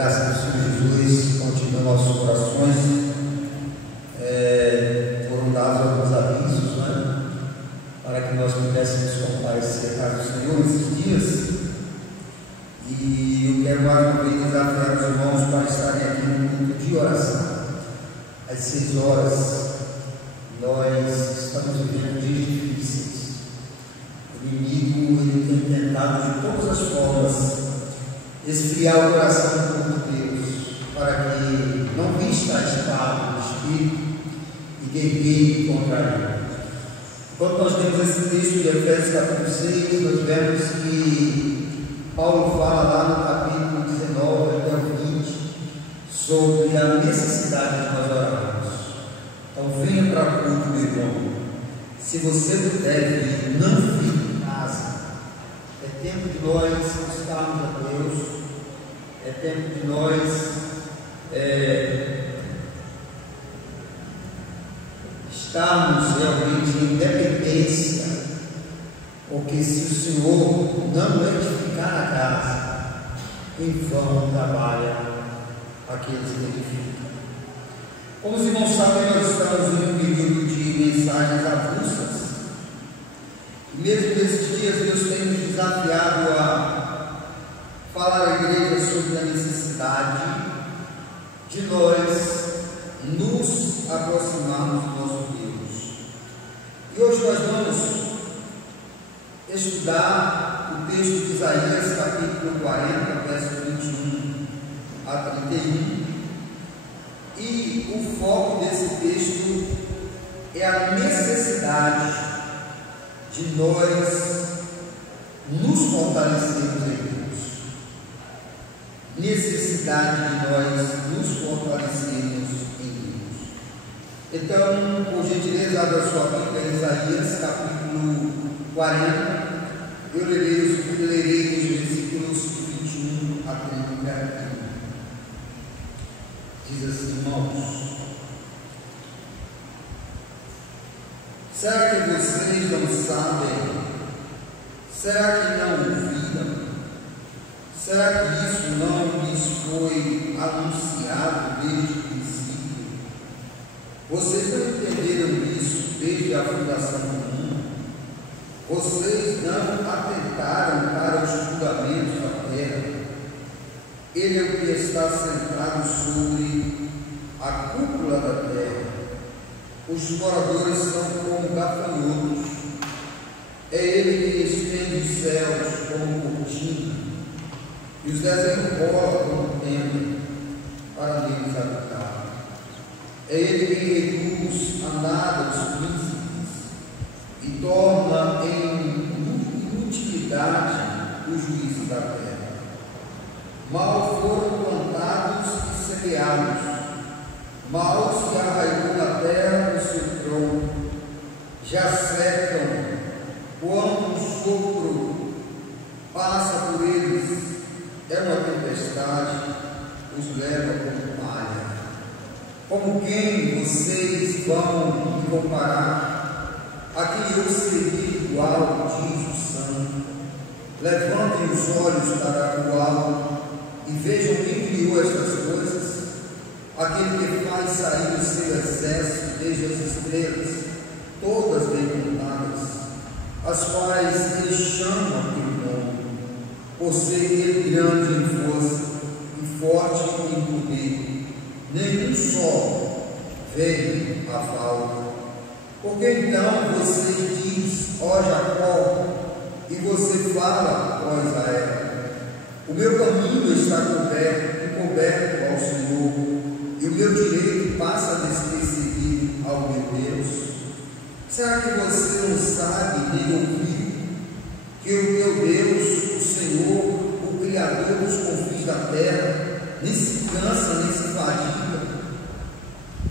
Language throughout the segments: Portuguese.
graça do Senhor Jesus continua nossos corações. Foram dados alguns avisos, né, para que nós pudéssemos comparecer à casa do Senhor nesses dias. E eu quero mais uma vez desafiar os irmãos para estarem aqui no culto de oração. Às 6 horas, nós estamos vivendo dias difíceis. O inimigo ele tem tentado de todas as formas esfriar o coração do povo de Deus, para que não vista a espada do Espírito e guerreie contra ele. Quando nós temos esse texto de Efésios capítulo 6, nós vemos que Paulo fala lá no capítulo 19 até o 20 sobre a necessidade de nós orarmos. Então venha para o culto, meu irmão. Se você puder vir, não fique em casa. É tempo de nós buscarmos a Deus. É tempo de nós estarmos realmente em dependência, porque se o Senhor não edificar a casa, em vão trabalha aqueles que edificam. Como os irmãos sabem, nós estamos em um período de mensagens avulsas, e mesmo nesses dias Deus tem nos desafiado a falar à igreja sobre a necessidade de nós nos aproximarmos do nosso Deus. E hoje nós vamos estudar o texto de Isaías, capítulo 40, verso 21 a 31. E o foco desse texto é a necessidade de nós nos fortalecermos em Deus. Necessidade de nós nos fortalecermos em Deus. Então, por gentileza, abra sua Bíblia, Isaías capítulo 40. Eu lerei os versículos 21 a 31. Diz assim, irmãos: será que vocês não sabem? Será que não ouviram? Será que isso não lhes foi anunciado desde o princípio? Vocês não entenderam isso desde a fundação do mundo? Vocês não atentaram para os fundamentos da terra? Ele é o que está sentado sobre a cúpula da terra. Os moradores são como gafanhotos. É ele que estende os céus como cortina, e os desenrola como tenda para neles habitar. É ele que reduz a nada os príncipes e torna em inutilidade os juízes da terra. Mal foram plantados e semeados, mal se arraigou na terra o seu tronco, já secam quando o sopro passa por eles. É uma tempestade, os leva como palha. Como quem vocês vão me comparar? A quem eu servi igual, diz o Santo. Levantem os olhos para o alto e vejam quem criou estas coisas. Aquele que faz sair o seu exército desde as estrelas, todas bem contadas, as quais ele chama pelo nome. Por ser ele grande em força e forte em poder, nenhum só vem a falta. Porque então você diz, ó Jacó, e você fala, ó Israel: o meu caminho está coberto ao Senhor, e o meu direito passa despercebido ao meu Deus. Será que você não sabe nem ouviu que o teu Deus, o Senhor, o Criador dos confins da terra, nem se cansa, nem se fadiga?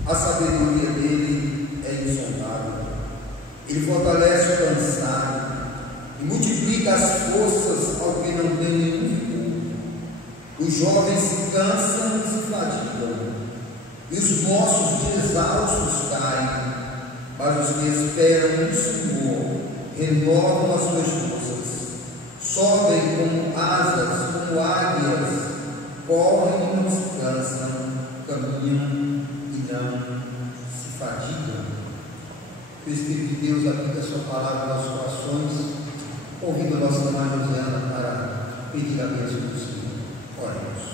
A sabedoria dele é insondável. Ele fortalece o cansado e multiplica as forças ao que não tem nenhum recurso. Os jovens se cansam e se fadigam, e os moços exaustos caem, mas os que esperam no Senhor renovam as suas forças, sobem como asas, como águias, correm e não se cansam, caminham e não se fatigam. Que o Espírito de Deus aplique a sua palavra aos nossos corações, ouvindo a nossa irmã Josiana para pedir a bênção do Senhor. Oremos.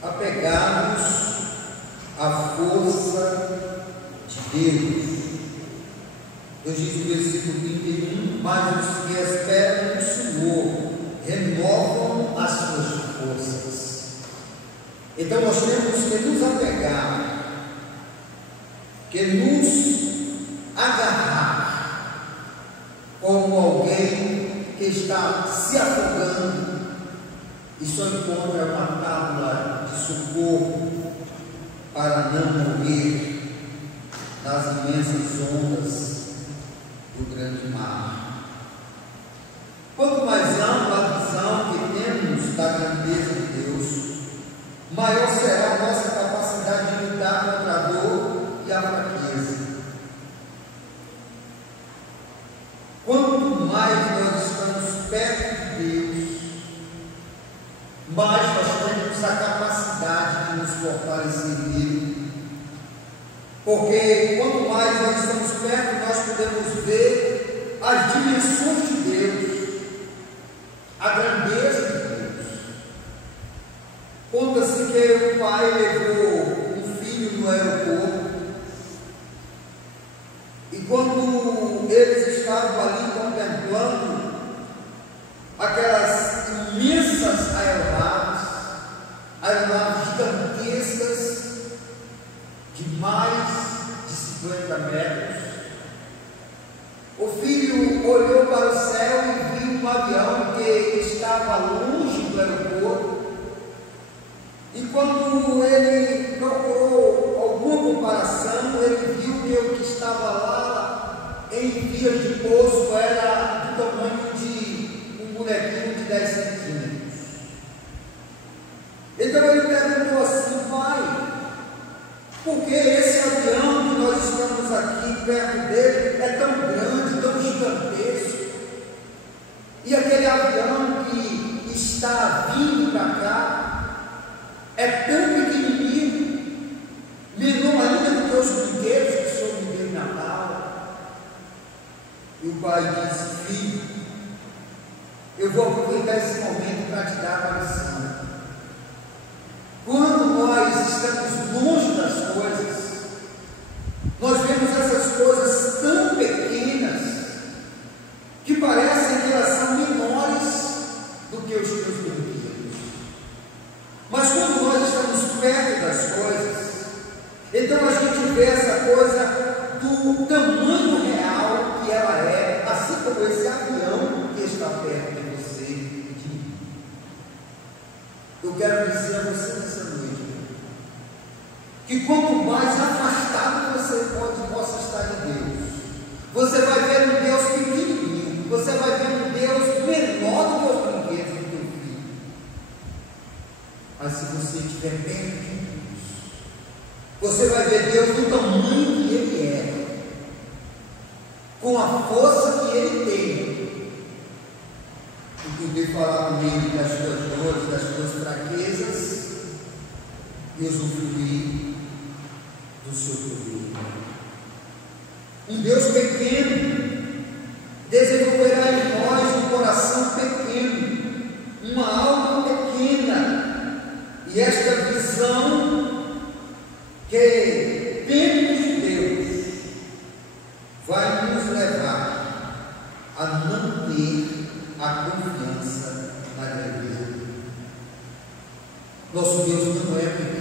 Apegarmos à força de Deus. Deus diz no versículo 31, mas os que esperam no Senhor renovam as suas forças. Então nós temos que nos apegar, que nos agarrar como alguém que está se afogando e só encontra uma tábua de socorro para não morrer nas imensas ondas do grande mar. Quanto mais ampla a visão que temos da grandeza de Deus, maior será a nossa capacidade de lutar contra a dor e a fraqueza. Quanto mais nós estamos perto de Deus, mais nós temos a capacidade de nos fortalecer nele. Porque quanto mais nós estamos perto, nós podemos ver as dimensões de Deus, a grandeza de Deus. Conta-se que o pai levou um filho no aeroporto, e quando eles estavam ali contemplando aquelas imensas aeronaves gigantescas, de mais de 50 metros, o filho olhou para o céu e viu um avião que estava longe do aeroporto, e quando ele procurou alguma comparação, ele viu que o que estava lá em vias de pouso era do tamanho de um bonequinho de 10 centímetros. Então ele perguntou assim: pai, por que esse avião que nós estamos aqui perto dele é tão grande, tão gigantesco, e aquele avião que está vindo para cá é tão pequenininho, menor ainda do que os brinquedos que o senhor me deu em Natal? E o pai disse: filho, eu vou aproveitar esse momento para te dar uma lição. Quando nós estamos longe das coisas, nós vemos essas coisas tão pequenas que parecem que elas são menores do que os teus brinquedos. Mas quando nós estamos perto das coisas, então a gente vê essa coisa do tamanho real que ela é, assim como esse avião que está perto de você e de mim. Eu quero dizer a você nessa noite que quanto mais afastado você possa estar de Deus, você vai ver um Deus pequenininho, você vai ver um Deus menor do que os brinquedos do teu filho. Mas se você estiver perto de Deus, você vai ver Deus do tamanho que Ele é, com a força que Ele tem, e poder falar com Ele das suas dores, das suas fraquezas, e usufruir do seu poder. Um Deus pequeno desenvolverá em nós um coração pequeno, uma alma pequena, e esta visão que temos de Deus vai nos levar a não ter a confiança na grandeza de Deus. Nosso Deus não é pequeno.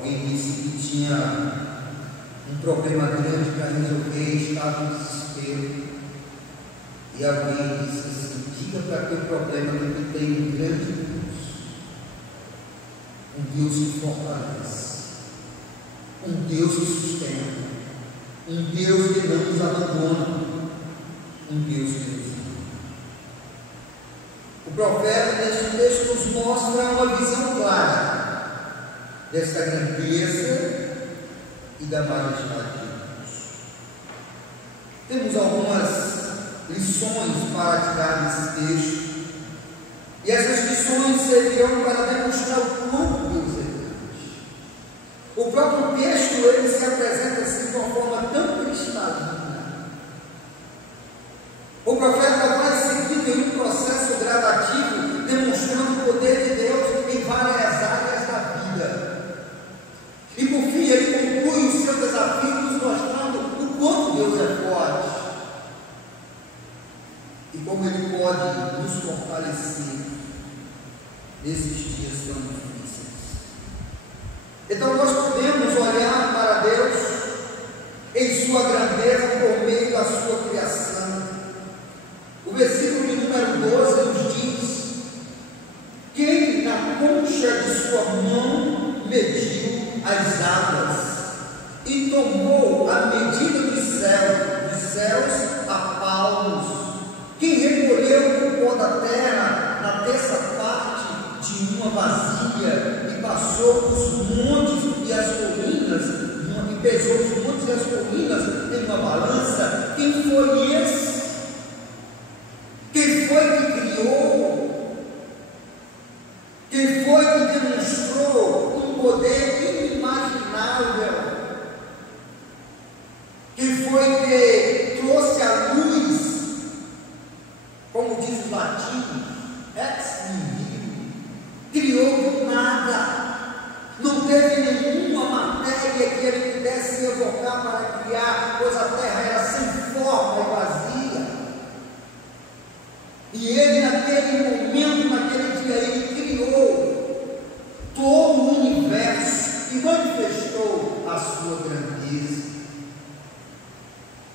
Alguém disse que tinha um problema grande para resolver, estava em desespero. E alguém disse assim: diga para aquele problema que tem um grande Deus. Um Deus que fortalece, um Deus que sustenta, um Deus que não nos abandona, um Deus que nos ama. O profeta neste texto nos mostra uma visão clara desta grandeza e da majestade de Deus. Temos algumas lições para tirar desse texto, e essas lições servirão para demonstrar o quanto Deus é grande. O próprio texto ele se apresenta assim de uma forma tão cristalina. O profeta vai seguindo em um processo gradativo, demonstrando o poder de Deus em várias áreas da vida. E por fim ele conclui o seu desafio nos mostrando o quanto Deus é forte e como ele pode nos fortalecer nesses dias tão difíceis. Então nós podemos olhar para Deus em sua grandeza por meio da sua criação. O versículo de número 12 nos diz: quem na concha de sua mão mediu as águas e tomou a medida dos céus a palmos, quem recolheu o pó da terra na terça parte de uma vasilha e passou os montes e as colinas, e pesou os montes e as colinas em uma balança, quem foi esse? Quem foi que criou? Quem foi que demonstrou um poder inimaginável? Quem foi que trouxe a luz, como diz o latim, ex nihilo, criou do nada, não teve nenhuma matéria que ele pudesse evocar para criar, pois a terra era sem forma e vazia. E ele, naquele momento, naquele dia, ele criou todo o universo e manifestou a sua grandeza.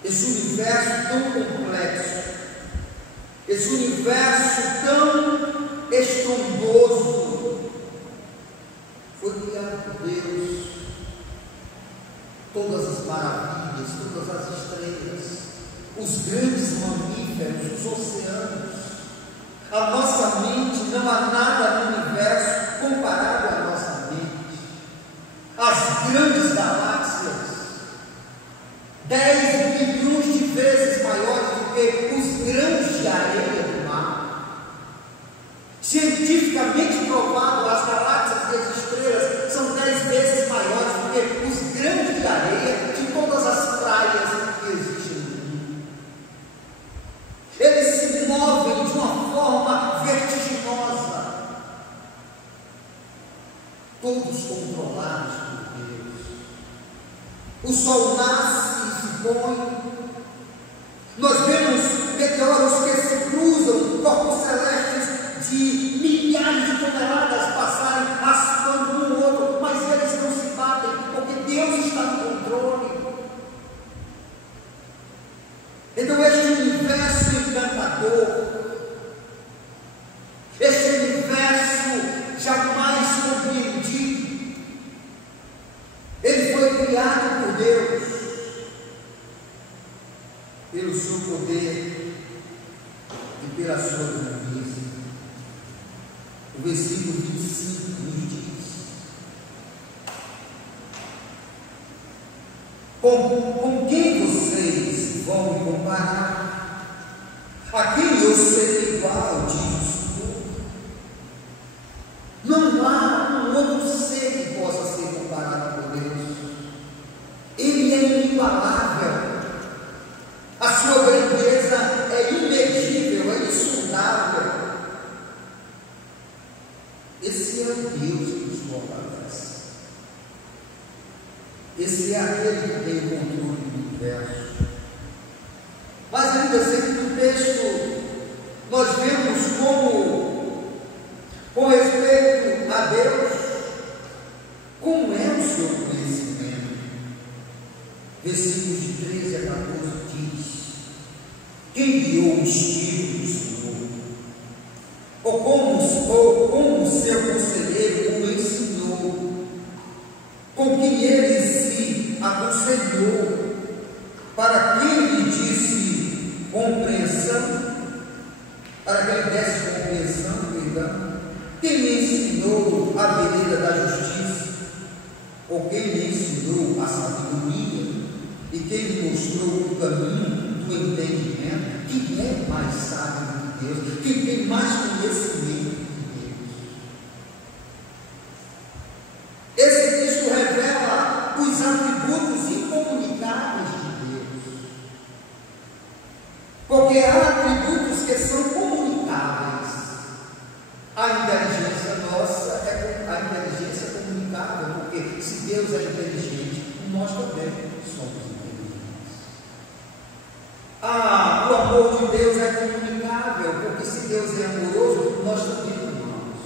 Esse universo tão complexo, esse universo tão estrondoso, foi criado por Deus. Todas as maravilhas, todas as estrelas, os grandes mamíferos, os oceanos, a nossa mente, não há nada no universo comparado à nossa mente. As grandes galáxias, 10 milhões de vezes maiores do que os grãos de areia do mar. Cientificamente provado, as galáxias e as estrelas são 10 vezes maiores do que os grãos de areia de todas as praias que existem no mundo. Eles se movem de uma forma vertiginosa, todos controlados por Deus. O sol nasce e se põe. Nós vemos meteoros que se cruzam, corpos celestes de milhares de toneladas passarem, raspando um no outro, mas eles não se batem, porque Deus está no controle. Então este universo encantador, este universo jamais compreendido, ele foi criado por Deus, pelo seu poder e pela sua grandeza. O versículo 25 nos diz: com quem vocês vão me comparar? A quem eu serei igual, diz o Senhor. Não há um outro ser que possa ser comparado com Deus. Ele é inigualável. A sua grandeza é imedível, é insondável. Esse é o Deus que nos fortalece. Esse é aquele que tem o controle do universo. Mas ainda assim, no texto, nós vemos como, com respeito a Deus, como é o seu enviou o Espírito do Senhor, ou como seu conselheiro o ensinou, com quem ele se aconselhou, para que ele disse compreensão, para que ele desse compreensão, perdão. Quem me ensinou a vereda da justiça, ou quem me ensinou a sabedoria, e quem me mostrou o caminho do entendimento? Quem é mais sábio que Deus? Quem tem mais conhecimento que Deus? Esse texto revela os atributos incomunicáveis de Deus, porque há atributos que são comunicáveis. A inteligência nossa é a inteligência comunicável, porque se Deus é inteligente, nós também somos inteligentes. O amor de Deus é comunicável, porque se Deus é amoroso, nós também amamos.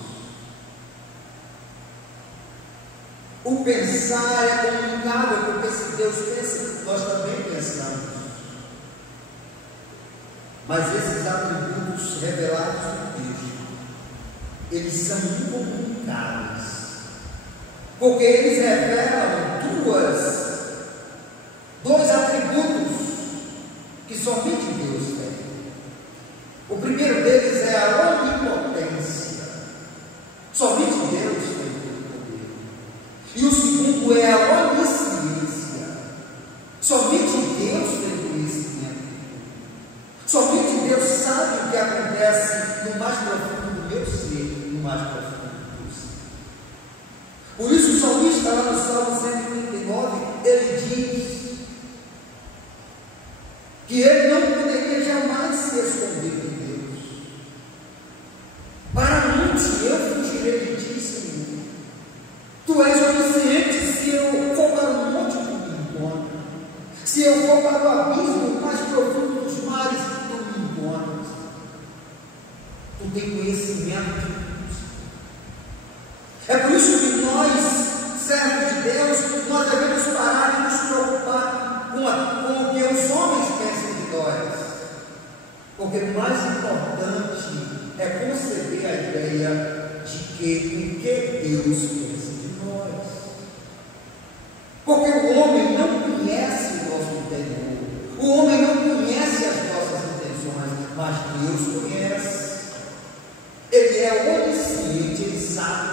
O pensar é comunicável, porque se Deus pensa, nós também pensamos. Mas esses atributos revelados no texto, eles são incomunicáveis, porque eles revelam dois atributos que somente Deus tem. O primeiro deles é a onipotência. Somente Deus tem o poder. E o segundo é a onisciência. Somente Deus tem conhecimento. Somente Deus sabe o que acontece no mais profundo do meu ser, no mais profundo do ser. Por isso o salmista, lá no Salmo 139, ele diz que ele não poderia jamais se esconder de Deus. Para onde eu fugirei de ti, Senhor? Tu és onisciente. Se eu for para o monte, tu me encontras. Se eu for para o abismo mais profundo dos mares, tu me encontras. Tu tem conhecimento de tudo. É por isso que nós, servos de Deus, nós devemos parar de nos preocupar com o que os homens pensam de nós. Porque o mais importante é conceber a ideia de o que Deus pensa de nós. Porque o homem não conhece o nosso interior, o homem não conhece as nossas intenções, mas Deus conhece. Ele é onisciente, ele sabe.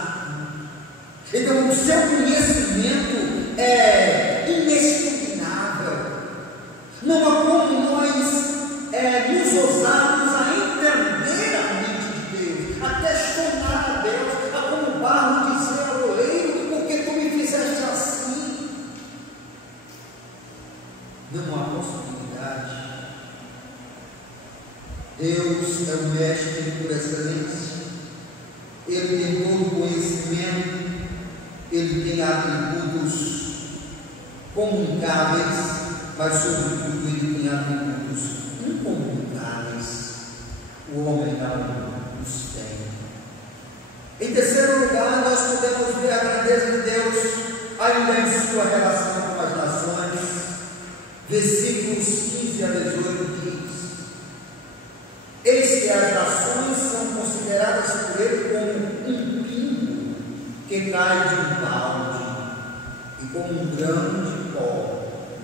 Então o seu conhecimento é inexpugnável. Não há como nós nos ousarmos a entender a mente de Deus, a questionar a Deus, a como barro dizer ao oleiro, porque tu me fizeste assim. Não há possibilidade. Deus é o mestre por excelência. Ele tem todo o conhecimento. Ele tem atributos comunicáveis, mas sobretudo ele tem atributos incomunicáveis. O homem não os tem. Em terceiro lugar, nós podemos ver a grandeza de Deus ainda em sua relação com as nações. Versículos 15 a 18 diz: eis que as nações são consideradas por ele como um pingo que cai de um balde, e como um grão de pó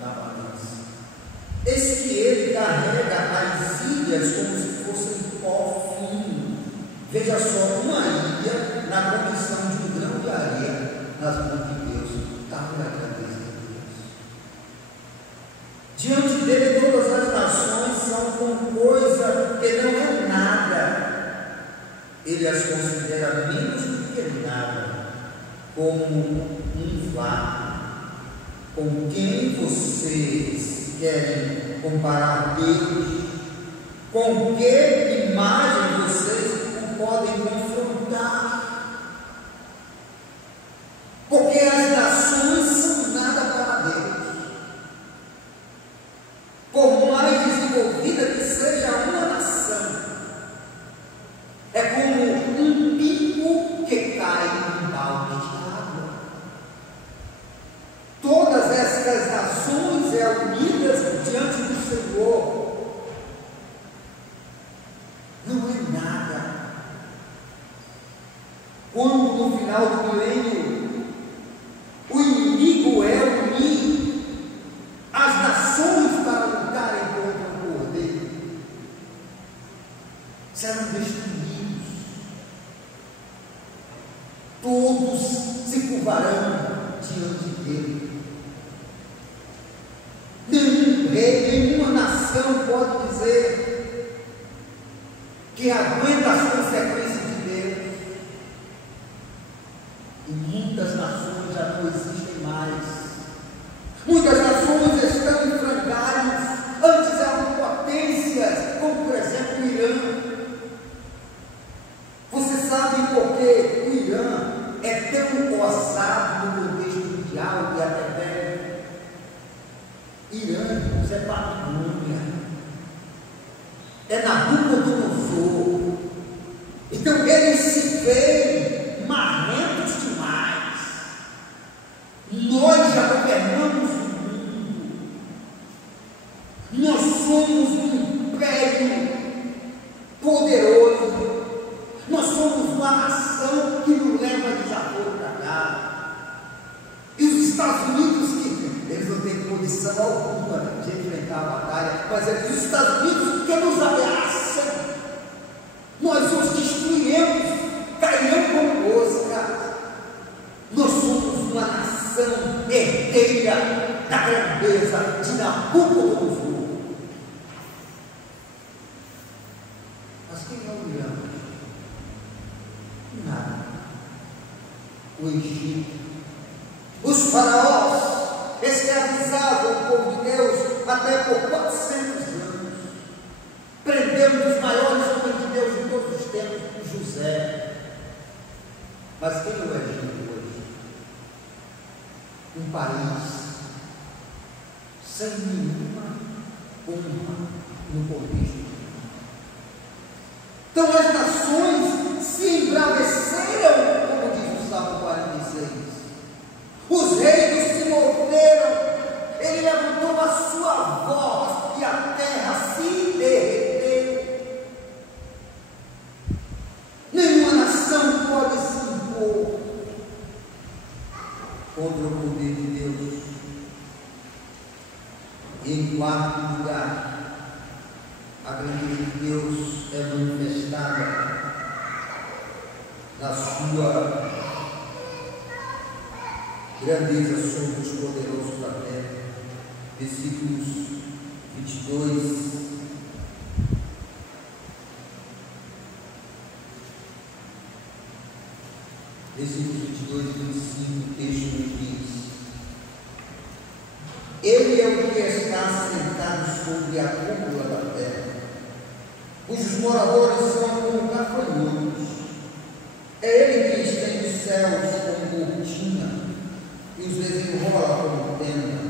na balança. Eis que ele carrega as ilhas como se fossem pó fino. Veja só, uma ilha na condição de um grão de areia nas mãos de Deus. Está na cabeça de Deus. Diante dele todas as nações são como coisa que não é nada. Ele as considera menos do que nada, como um vácuo. Com quem vocês querem comparar Deus? Com que imagem vocês o podem confrontar? Porque as nações são nada para Deus. Por mais desenvolvida que seja uma nação, é como um pingo que cai num balde de água. Todas estas nações unidas diante do Senhor, em nada. Quando no final do milênio o inimigo é unir as nações para lutarem contra o poder, serão destruídos, todos se curvarão diante dele. Nenhum rei, nenhuma nação pode dizer que aguenta as consequências de Deus. E muitas nações já não existem mais. Muitas nações estão em frangalhos. Antes eram potências, como por exemplo o Irã. Vocês sabem por que o Irã é tão ousado no contexto mundial e até velho? Irã, irmãos, é Babilônia, é Nabucodonosor. Então eles se veem marrentos demais. Nós já governamos o mundo, nós somos um império poderoso, nós somos uma nação que não leva desaforo para cá. E os Estados Unidos, que eles não têm condição alguma de enfrentar a batalha, mas é os Estados Unidos que nos ameaçam. Nós os destruiremos, cairemos como mosca. Nós somos uma nação herdeira da grandeza de Nabucodonosor. Mas quem é o Irã? Nada. O Egito. Os faraós escravizavam o povo de Deus até por 400 anos. Prendemos os maiores homens de Deus de todos os tempos, José. Mas quem é o Egito hoje? Um país sem nenhuma honra no contexto. Então as nações se embraveceram, como diz o Salmo 46. Os reinos se moveram, ele levantou a sua voz e a terra se derreteu. Nenhuma nação pode se impor contra o poder de Deus. E em quarto lugar, a grandeza de Deus é manifestada na sua grandeza sobre os poderosos da terra. Versículos 22. Versículos 22 e 25, o texto nos diz: Ele é o que está sentado sobre a cúpula da terra, cujos moradores são como gafanhotos. É Ele que estende os céus como cortina e os desenrola como tenda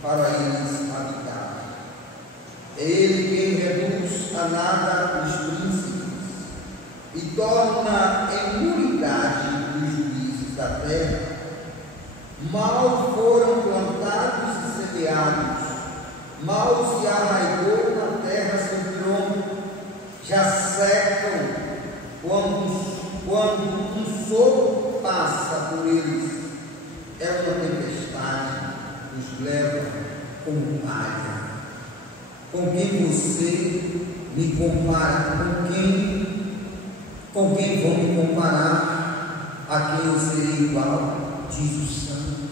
para eles habitar. É Ele quem reduz a nada os príncipes e torna em nulidade os juízes da terra. Mal foram plantados e semeados, mal se arraigou na terra seu tronco, já secam quando um sopro passa por eles. É uma tempestade, os leva como palha. Com quem você me compara? Com quem vou me comparar? A quem eu serei igual? Diz o Santo.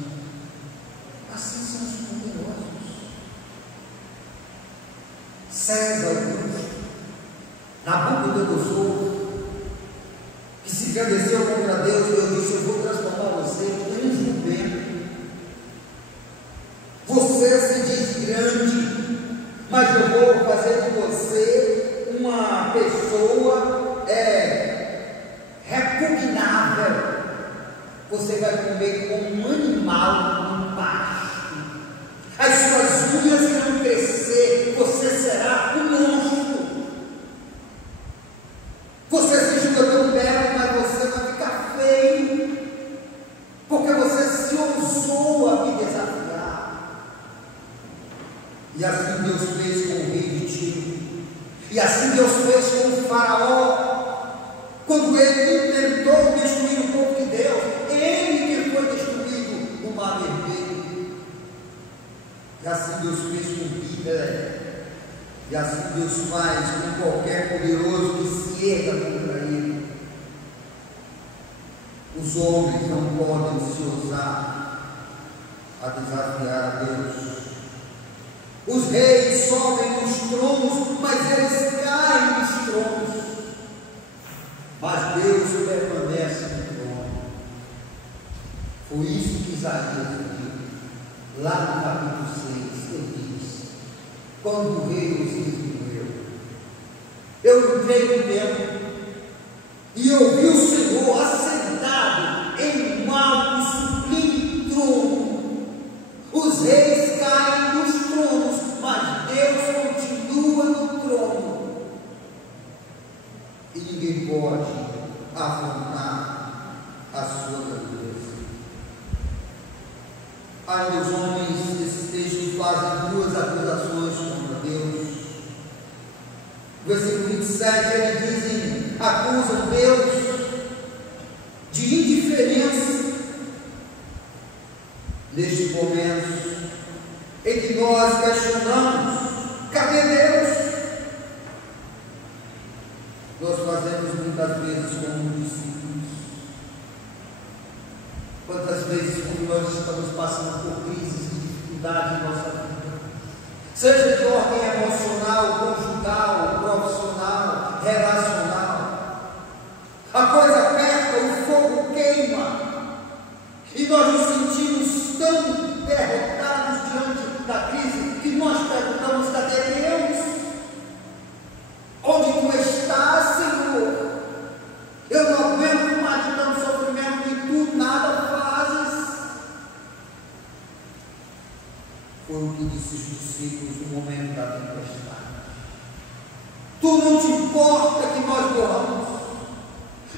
Assim são os poderosos. César Augusto, Nabucodonosor, que se engrandeceu contra Deus, eu disse: eu vou transformar você em um jumento. Você se diz grande, mas eu vou fazer de você uma pessoa repugnável. Você vai comer como um animal no pasto. As suas unhas irão crescer. Você será um monstro. Você se julga tão belo, mas você vai ficar feio, porque você se ousou a me desafiar. E assim Deus fez com o rei de Tiro. E assim Deus fez com o Faraó, quando ele tentou destruir o povo de Deus, ele que foi destruído no Mar Vermelho. E assim Deus fez com Hitler, e assim Deus faz com qualquer poderoso que se erga contra ele. Os homens não podem se ousar a desafiar a Deus. Os reis sobem dos tronos, mas eles caem dos tronos. Mas Deus permanece no trono. Foi isso que Isaías viu. Lá no capítulo 6, ele diz: quando o rei Osias morreu, eu entrei no templo e ouvi o Senhor assentado em um alto e sublime trono. Os reis caem dos tronos, mas Deus continua no trono. E ninguém pode afrontar a sua grandeza. Aí os homens desses textos fazem duas acusações contra Deus. Versículo 27, eles dizem, acusam Deus de indiferença nestes momentos em que nós questionamos: cadê Deus? Nós fazemos muitas vezes como discípulos. Quantas vezes, quando nós estamos passando por crises e dificuldades em nossa vida, seja de ordem emocional, conjugal, profissional, relacional, a coisa aperta, o fogo queima, e nós nos sentimos tão derrotados diante da crise, que nós perguntamos: cadê Deus? Onde tu estás, Senhor? Eu não aguento mais de tanto sofrimento e tu nada fazes. Foi o que disse os discípulos no momento da tempestade. Tu não te importa que nós morramos.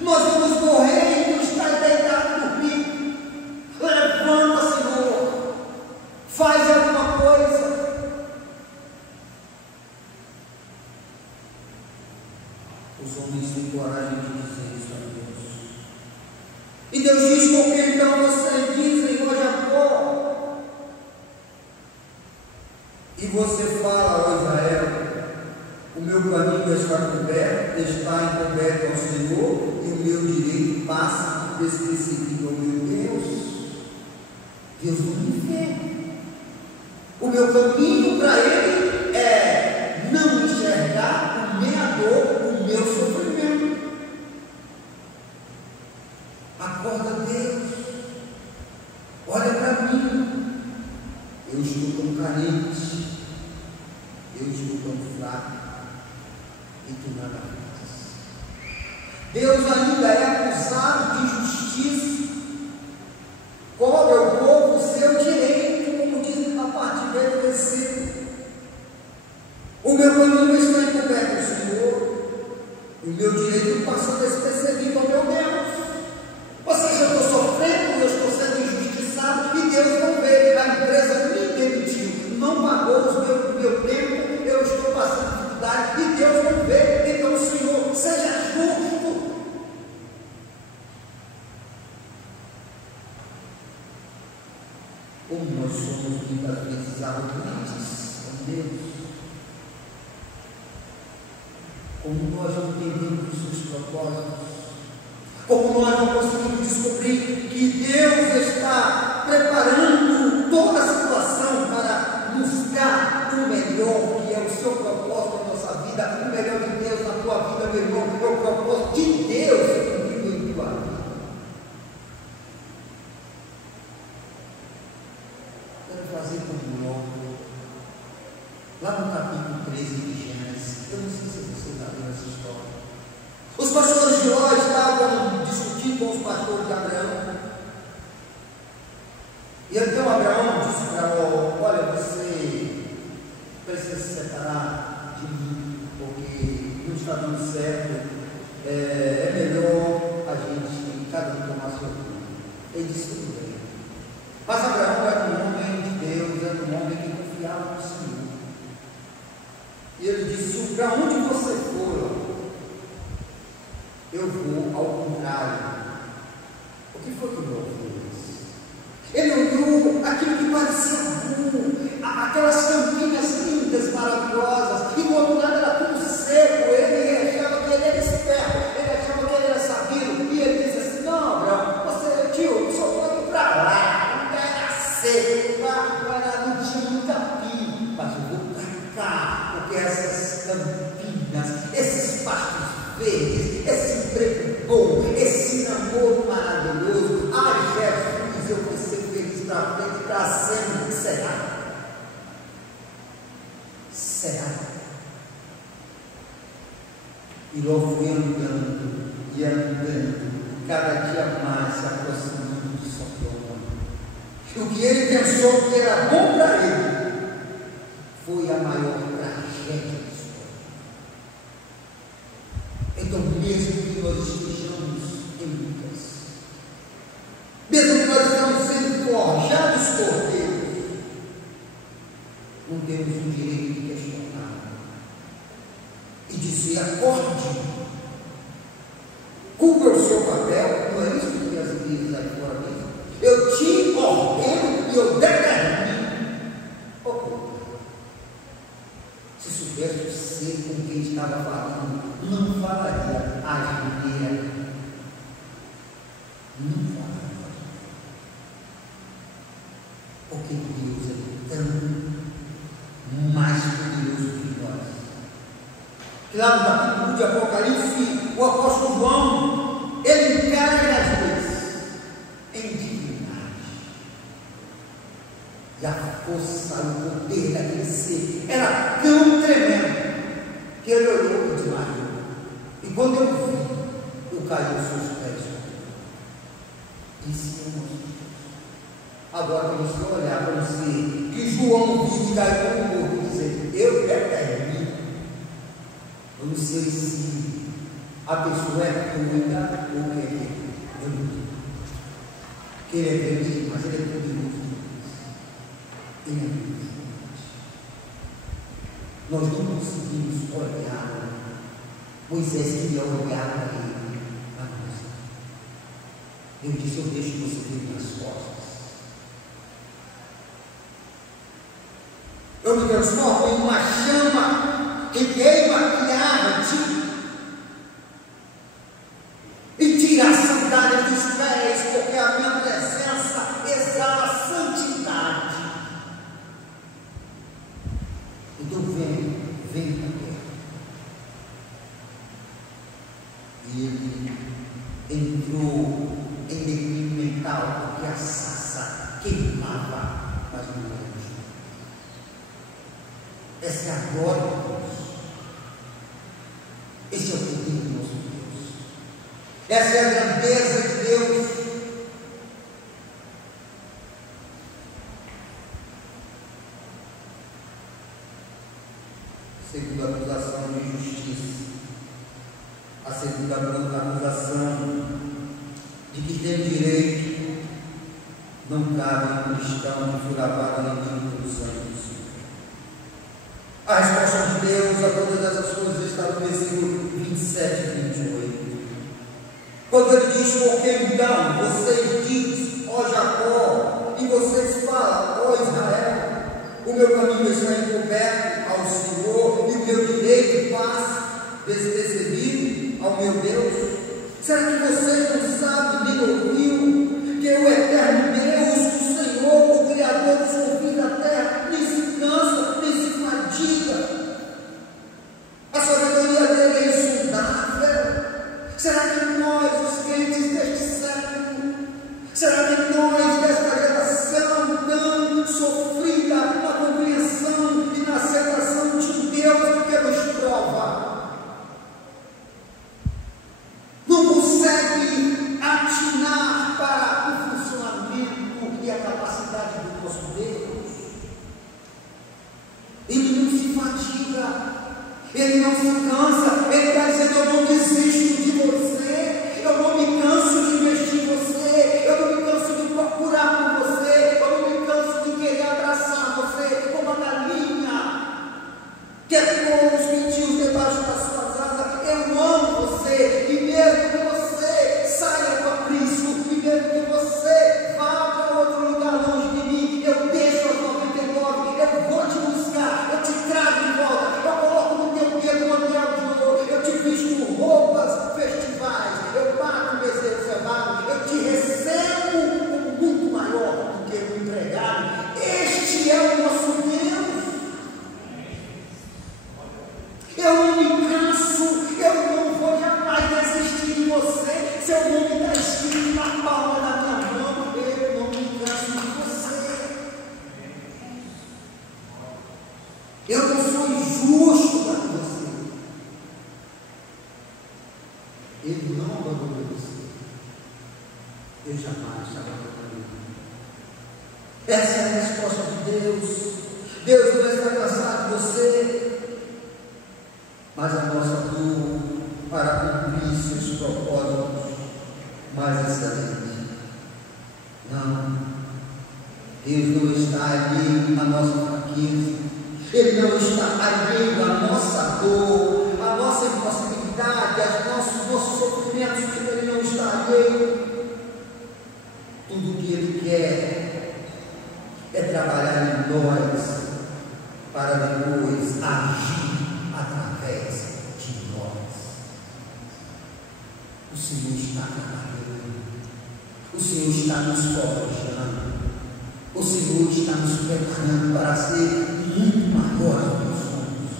Nós vamos morrer e tu estás deitado dormindo. Levanta, Senhor. Faz alguma coisa. Os homens têm coragem de dizer isso a Deus. E Deus diz: por que então vocês dizem hoje a pó? E você fala, ó Israel: o meu caminho está coberto, está encoberto ao Senhor, e o meu direito passa despercebido ao meu Deus. Deus não me vê. O meu caminho para Ele é não enxergar a dor, o meu sofrimento. Acorda, Deus. Olha para mim. Eu estou tão carente. Eu estou tão fraco. E tu nada fazes. Deus ainda é acusado de injustiça. Cobra o povo o seu direito, como diz a parte B do versículo. O meu caminho está encoberto ao Senhor, o meu direito passa despercebido ao meu Deus. Ou seja, eu estou sofrendo, eu estou sendo injustiçado e Deus não vê. A empresa me demitiu, não pagou o meu tempo, eu estou passando dificuldade e Deus não vê. Então, Senhor, seja justo. Como nós somos muitas vezes arrogantes com Deus. Como nós não entendemos os seus propósitos, como nós não conseguimos descobrir que Deus está preparando toda a situação para nos dar o melhor, que é o seu propósito na nossa vida, o melhor de Deus na tua vida, meu irmão, é o propósito de Deus cumprido em tua vida. Quero fazer como logo, lá no capítulo 13 de Gênesis. Eu não sei se você está vendo essa história. Os pastores de Ló estavam discutindo com os pastores de Abraão. E então Abraão disse para Ló: olha, você precisa se separar de mim, porque não está dando certo. É melhor a gente, cada um tomar seu rumo. Ele disse: tudo bem. Mas Abraão era um homem de Deus, era um homem que confiava no Senhor. E ele disse: para onde você for, verdes, esse emprego bom, esse namoro maravilhoso. Ah, Jesus, eu vou ser feliz para frente, para sempre. Será? Será? E logo fui andando e andando, cada dia mais se aproximando de Sodoma. E o que ele pensou que era bom para ele foi a maior tragédia de sua vida. Então, mesmo que nós estejamos em lutas, mesmo que nós estamos sendo forjados por Deus, não temos o direito de questionar e dizer: acorde, cumpra o seu papel. Não é isso que as igrejas aí fora dizem? Eu te ordeno e eu determino. Se soubesse ser com quem estava falando, não falaria, agiria. Não falaria. Porque Deus é tão mais poderoso que nós. Lá no capítulo de Apocalipse, o apóstolo João, ele encara as vezes em divindade. E a força, o poder daquele ser era tão tremendo que ele olhou e desmaiou. E quando eu vi, eu caí aos seus pés. Isso é o nosso Deus. Agora vamos olhar para você que João viu e caiu no morro e dizer: eu determino. Eu não sei se a pessoa é doida ou quer ver. Eu não sei. Que ele é grande, mas ele é poderoso. Ele é poderoso. Nós não conseguimos olhar. Moisés queria olhar para ele, para nós. Eu disse: eu deixo você ver nas costas. Eu me transformo em uma chama que queima e arde e tira a sandália dos pés, porque a minha presença exala a santidade. Então vem para a guerra. E ele entrou em declínio mental, porque a sarça queimava as mulheres. Essa é a glória de Deus. Esse é o poder do nosso Deus. Essa é a grandeza de Deus. Segunda acusação de injustiça. A segunda acusação de que tem direito não cabe no cristão que foi lavado em mim pelo sangue do Senhor. A resposta de Deus a todas essas coisas está no versículo 27 e 28. Quando ele diz: porque então vocês dizem, ó Jacó, e vocês falam, ó Israel, o meu caminho está encoberto ao Senhor, e o meu direito passa despercebido ao meu Deus. Será que vocês não sabem, nem ouviu, que o eterno Deus, o Senhor, o Criador dos confins da terra, nem se cansa, nem se fadiga? A sabedoria dele é insondável. Será que nós, os crentes deste século, será que nós, desta geração tão sofrida na compreensão e na aceitação de um Deus que nos prova, não consegue atinar para o funcionamento e a capacidade do nosso Deus? Ele não abandonou você. Ele jamais te abandonou. Essa é a resposta de Deus. Deus não está cansado de você, mas a nossa dor para cumprir seus propósitos mais excelentes. Não, Deus não está alheio à nossa fraqueza, Ele não está alheio à nossa dor, à nossa impossibilidade, aos nossos sofrimentos, Ele não está alheio. Tudo o que Ele quer é trabalhar em nós para depois agir através de nós. O Senhor está trabalhando, o Senhor está nos forjando, o Senhor está nos preparando para ser muito maior do que somos.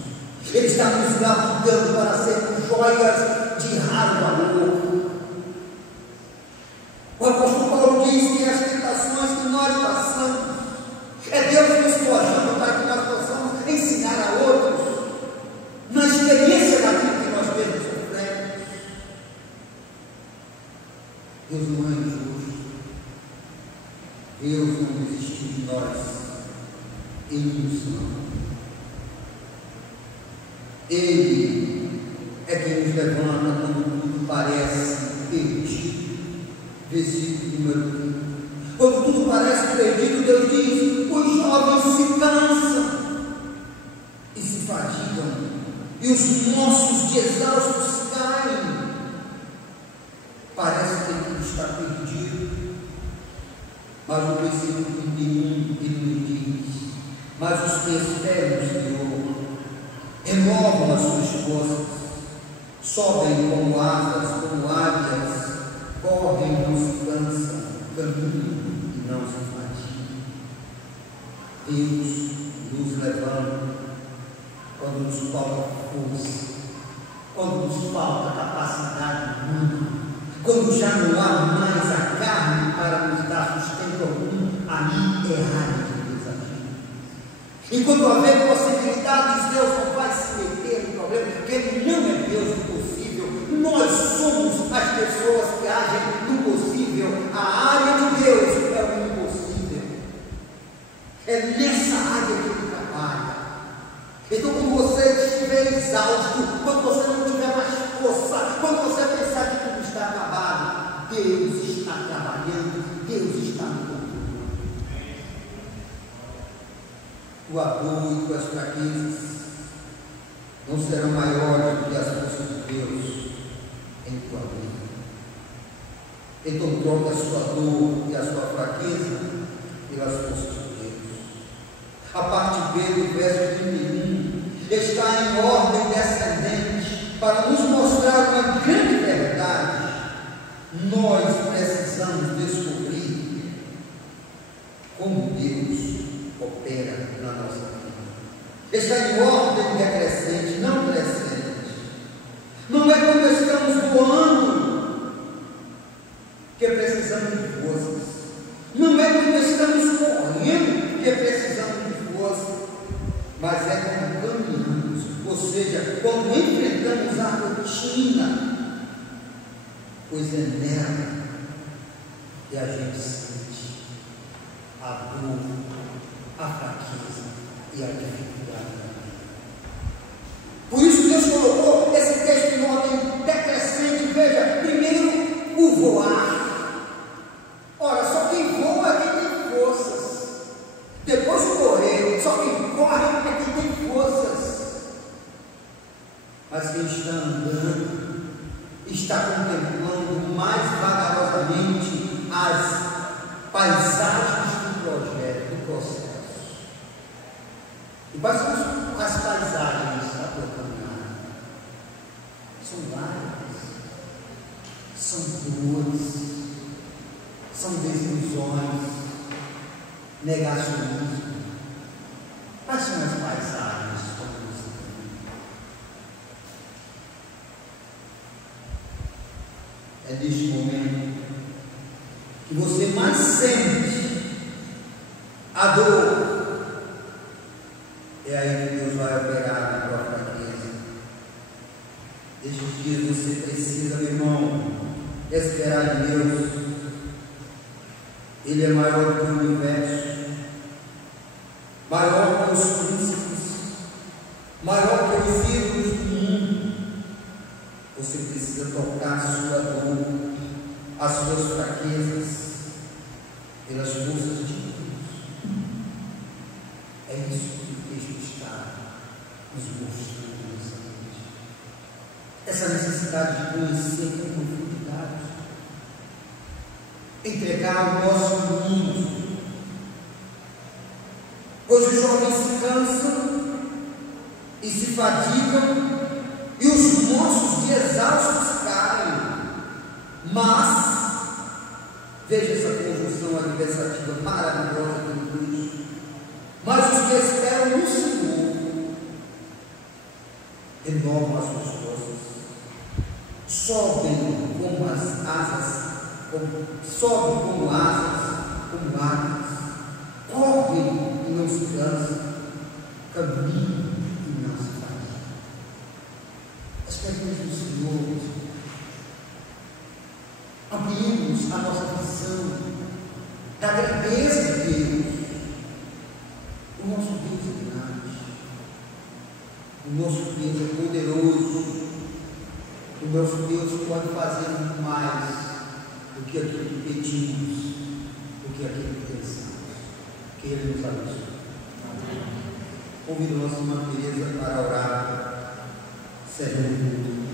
Ele está nos lapidando para sermos joias de raro valor. O apóstolo Paulo diz que as tentações que nós passamos é Deus nos forjando para que nós possamos ensinar a outros na experiência daquilo que nós mesmos sofremos. Deus não é injusto. Deus não desistiu de nós. Ele nos ama. Ele é quem nos levanta quando tudo parece perdido. Versículo número 1. Quando tudo parece perdido, Deus diz: os jovens se cansam e se fatigam, e os moços de exaustos caem. Parece que tudo está perdido, mas no versículo 31 ele nos diz: mas os que esperam no Senhor renovam as suas forças, sobem como asas, como águias, correm e não se cansam, caminham e não se fatigam. Deus nos levanta quando nos falta força, quando nos falta capacidade humana, quando já não há mais a carne para nos dar sustento algum. Aí é área de desafio. Enquanto houver possibilidades, Deus não vai se meter no problema, porque Ele não é Deus impossível. Nós somos as pessoas que agem no possível. A área de Deus é o impossível. É nessa área que Ele trabalha. Então, quando você estiver exausto, quando você não tiver mais força, quando você pensar que tudo está acabado, Deus está trabalhando, Deus está no controle. Tua dor e tuas fraquezas não serão maiores do que as forças de Deus em tua vida. Então troca a sua dor e a sua fraqueza pelas forças de Deus. A parte B do verso 31 está em ordem descendente para nos mostrar uma grande verdade. Nós precisamos descobrir como Deus opera na nossa vida. Está em ordem decrescente, não crescente. Não é quando estamos voando que precisamos de forças. Não é quando estamos correndo que precisamos de forças. Mas é quando caminhamos, ou seja, quando enfrentamos a rotina. Pois é nela que a gente sente a dor, a fraqueza e a dificuldade da vida. Por isso Deus colocou esse texto em ordem decrescente. Veja, primeiro o voar. Ora, só quem voa é quem tem forças. Depois o correr, só quem corre é quem tem forças. Mas quem está andando está contemplando mais vagarosamente as paisagens do processo. E quais são as paisagens da tua caminhada? São várias, são dores, são desilusões, negacionismo. Quais são as paisagens como você tem? É neste momento que você mais sente a dor. É aí que Deus vai operar na tua fraqueza. Estes dias você precisa, meu irmão, esperar em Deus. Ele é maior do que o universo, maior que os príncipes, maior que os ídolos do mundo. Você precisa tocar a sua dor, as suas fraquezas, pelas forças de Deus. É isso que o texto está nos mostrando nessa noite. Essa necessidade de conhecer com profundidade, entregar o nosso mundo, pois os jovens se cansam e se fadigam, e os moços de exaustos caem, mas, veja essa conjunção adversativa maravilhosa que ele diz, mas os que esperam no Senhor renovam as suas forças, sobem como as asas, sobem como asas, como águias, correm e não se cansam, caminham e não se fatigam. Esperemos no Senhor, ampliemos a nossa visão da grandeza de Deus. O nosso Deus é grande, o nosso Deus é poderoso, o nosso Deus pode fazer muito mais do que aquilo que pedimos, do que aquilo que pensamos. Que Ele nos abençoe. Convido nossa irmã Teresa para orar, servindo.